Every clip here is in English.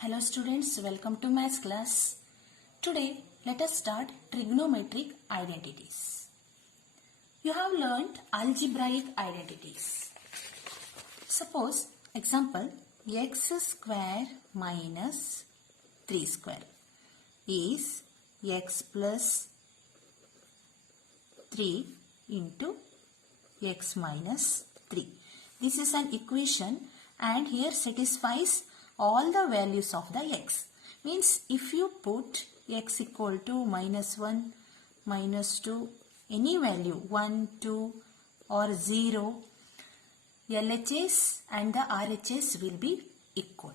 Hello students, welcome to Maths class. Today let us start trigonometric identities. You have learnt algebraic identities. Suppose example x square minus 3 square is x plus 3 into x minus 3. This is an equation and here satisfies all the values of the x. Means if you put x equal to minus 1, minus 2, any value 1, 2 or 0, LHS and the RHS will be equal.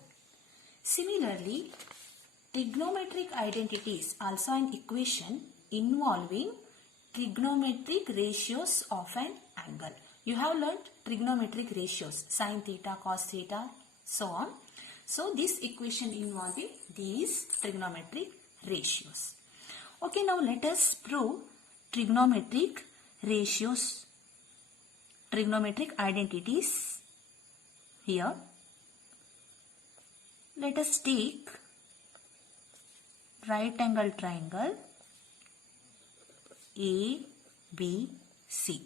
Similarly, trigonometric identity is also an equation involving trigonometric ratios of an angle. You have learnt trigonometric ratios, sin theta, cos theta, so on. So this equation involving these trigonometric ratios. Okay, now let us prove trigonometric ratios, trigonometric identities here. Let us take right angle triangle ABC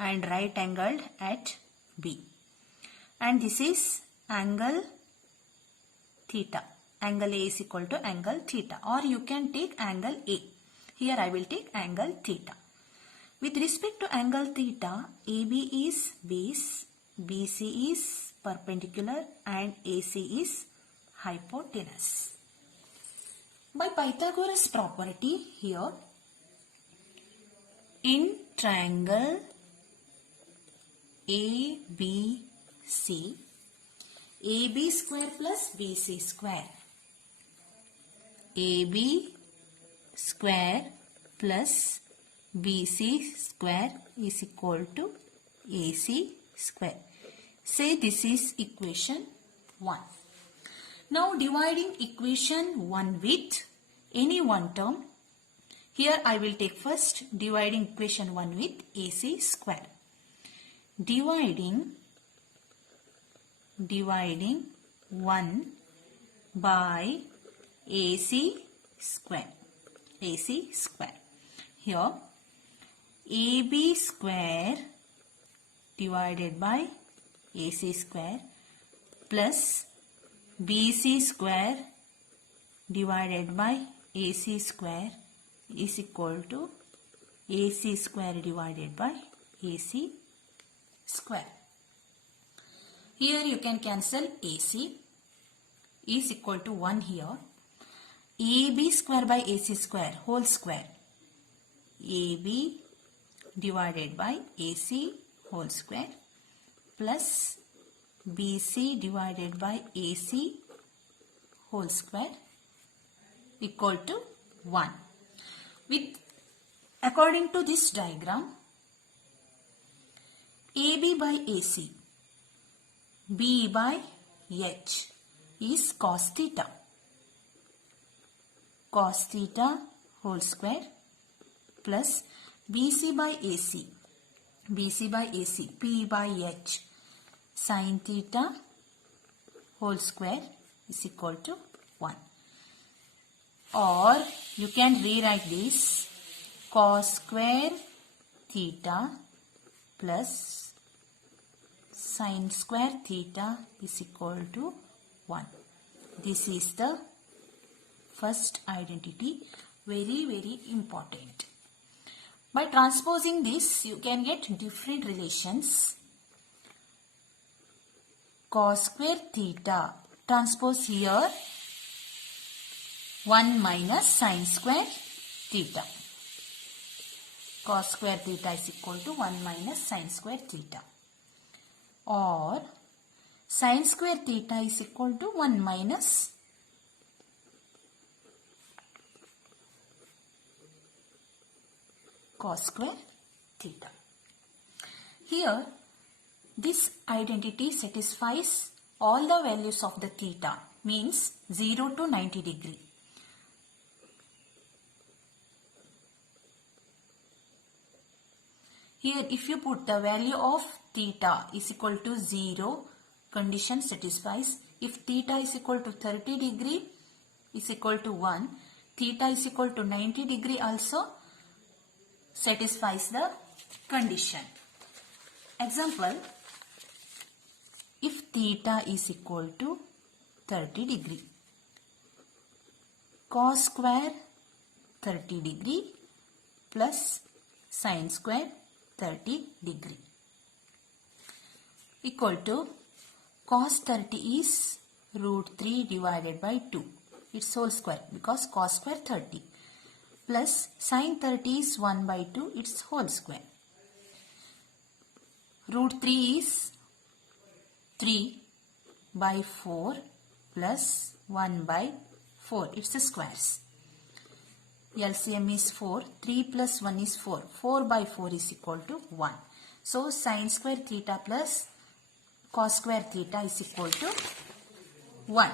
and right angled at B, and this is angle theta. Angle A is equal to angle theta, or you can take angle A. Here I will take angle theta. With respect to angle theta, AB is base, BC is perpendicular and AC is hypotenuse. By Pythagoras property here, in triangle ABC, AB square plus BC square, AB square plus BC square is equal to AC square. Say this is equation 1. Now dividing equation 1 with any one term. Here I will take first dividing equation 1 with AC square. Dividing 1 by AC square. AC square. Here AB square divided by AC square plus BC square divided by AC square is equal to AC square divided by AC square. Here you can cancel AC is equal to 1 here. AB square by AC square whole square. AB divided by AC whole square plus BC divided by AC whole square equal to 1. According to this diagram, AB by AC, B by H is cos theta. Cos theta whole square plus BC by AC, BC by AC, P by H, sin theta whole square is equal to 1. Or you can rewrite this cos square theta plus sin square theta is equal to 1. This is the first identity, very important. By transposing this, you can get different relations. Cos square theta, transpose here 1 minus sin square theta. Cos square theta is equal to 1 minus sin square theta. Or sin square theta is equal to 1 minus cos square theta. Here this identity satisfies all the values of the theta, means 0 to 90 degree. Here if you put the value of theta is equal to 0, condition satisfies. If theta is equal to 30 degree is equal to 1, theta is equal to 90 degree also satisfies the condition. Example, if theta is equal to 30 degree, cos square 30 degree plus sin square 30 degree equal to cos 30 is root 3 divided by 2. Its whole square because cos square 30 plus sin 30 is 1 by 2 its whole square. Root 3 is 3 by 4 plus 1 by 4. It's the squares. LCM is 4. 3 plus 1 is 4. 4 by 4 is equal to 1. So sin square theta plus cos square theta is equal to 1.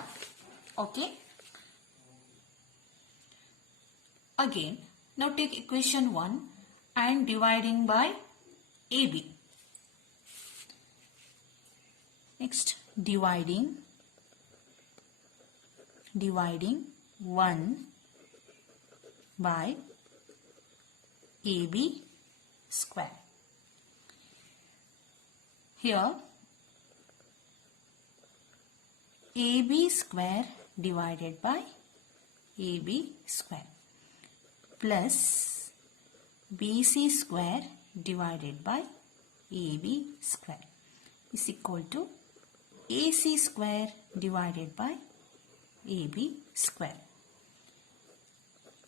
Okay. Again, now take equation 1 and dividing by AB. Next, dividing 1 by AB square. Here, AB square divided by AB square plus BC square divided by AB square is equal to AC square divided by AB square.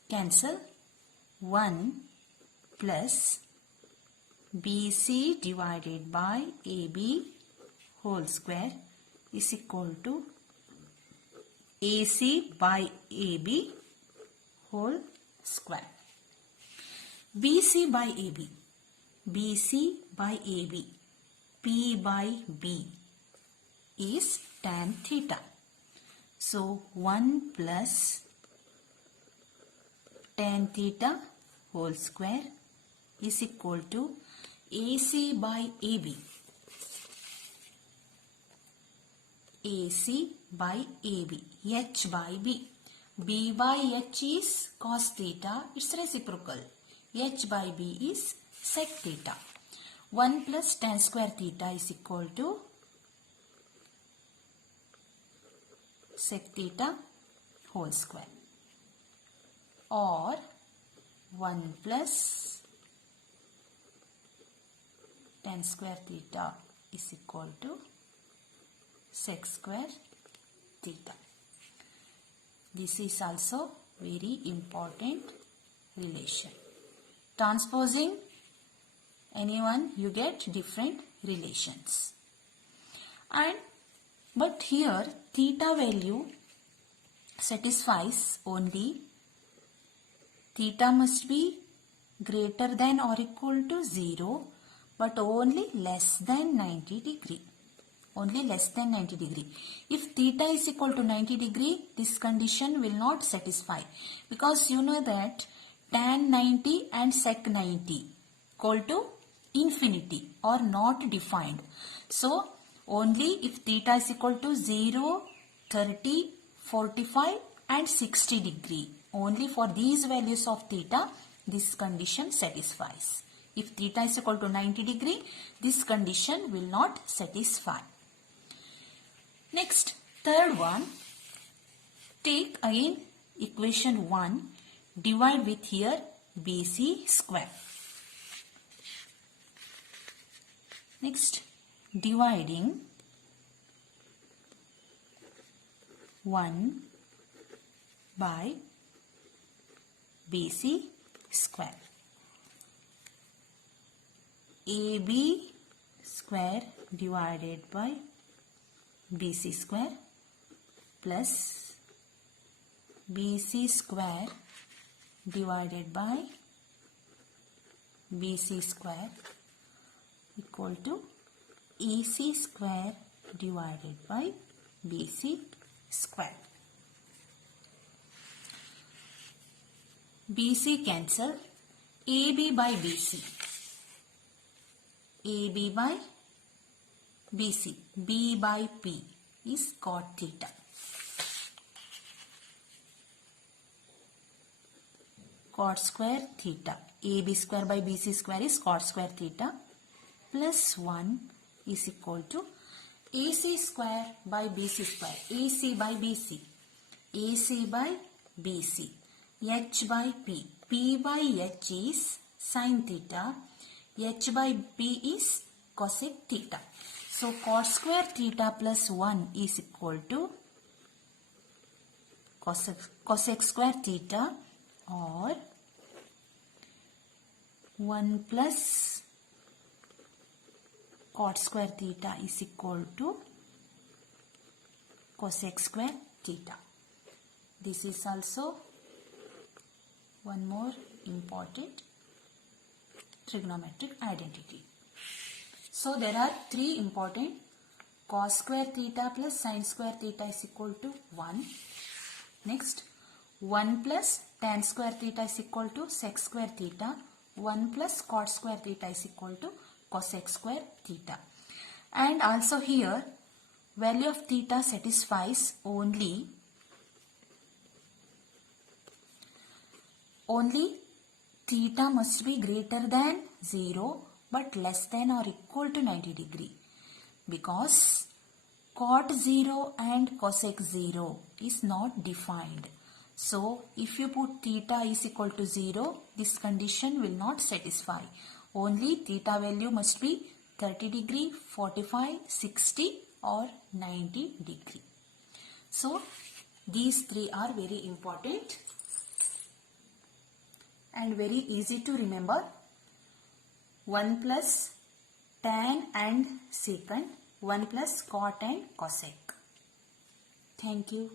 Cancel 1 plus BC divided by AB whole square is equal to AC by AB whole square. BC by AB, P by B is tan theta. So 1 plus tan theta whole square is equal to AC by AB. AC by AB, H by B. B by H is cos theta, its reciprocal. H by B is sec theta. 1 plus tan square theta is equal to sec theta whole square, or 1 plus tan square theta is equal to sec square theta. This is also very important relation. Transposing anyone, you get different relations. But here theta value satisfies only theta must be greater than or equal to 0, but only less than 90 degree. Only less than 90 degree. If theta is equal to 90 degree, this condition will not satisfy, because you know that tan 90 and sec 90 equal to infinity or not defined. So only if theta is equal to 0, 30, 45 and 60 degree, only for these values of theta this condition satisfies. If theta is equal to 90 degree, this condition will not satisfy. Next, third one, take again equation 1, divide with here BC square. Next, dividing 1 by BC square. AB square divided by BC square plus BC square divided by BC square equal to AC square divided by BC square. BC cancel, AB by BC, AB by BC, B by P is cot theta. Cot square theta. AB square by BC square is cot square theta plus 1 is equal to AC square by BC square. AC by BC. AC by BC. H by P. P by H is sin theta. H by P is cosec theta. So cot square theta plus 1 is equal to cosec square theta, or 1 plus cot square theta is equal to cosec square theta. This is also one more important trigonometric identity. So there are three important: cos square theta plus sin square theta is equal to 1. Next, 1 plus tan square theta is equal to sec square theta. 1 plus cot square theta is equal to cosec square theta. And also here, value of theta satisfies only theta must be greater than 0 but less than or equal to 90 degree, because cot 0 and cosec 0 is not defined. So if you put theta is equal to 0, this condition will not satisfy. Only theta value must be 30 degree, 45, 60 or 90 degree. So these three are very important and very easy to remember. 1 plus tan and secant, 1 plus cot and cosec. Thank you.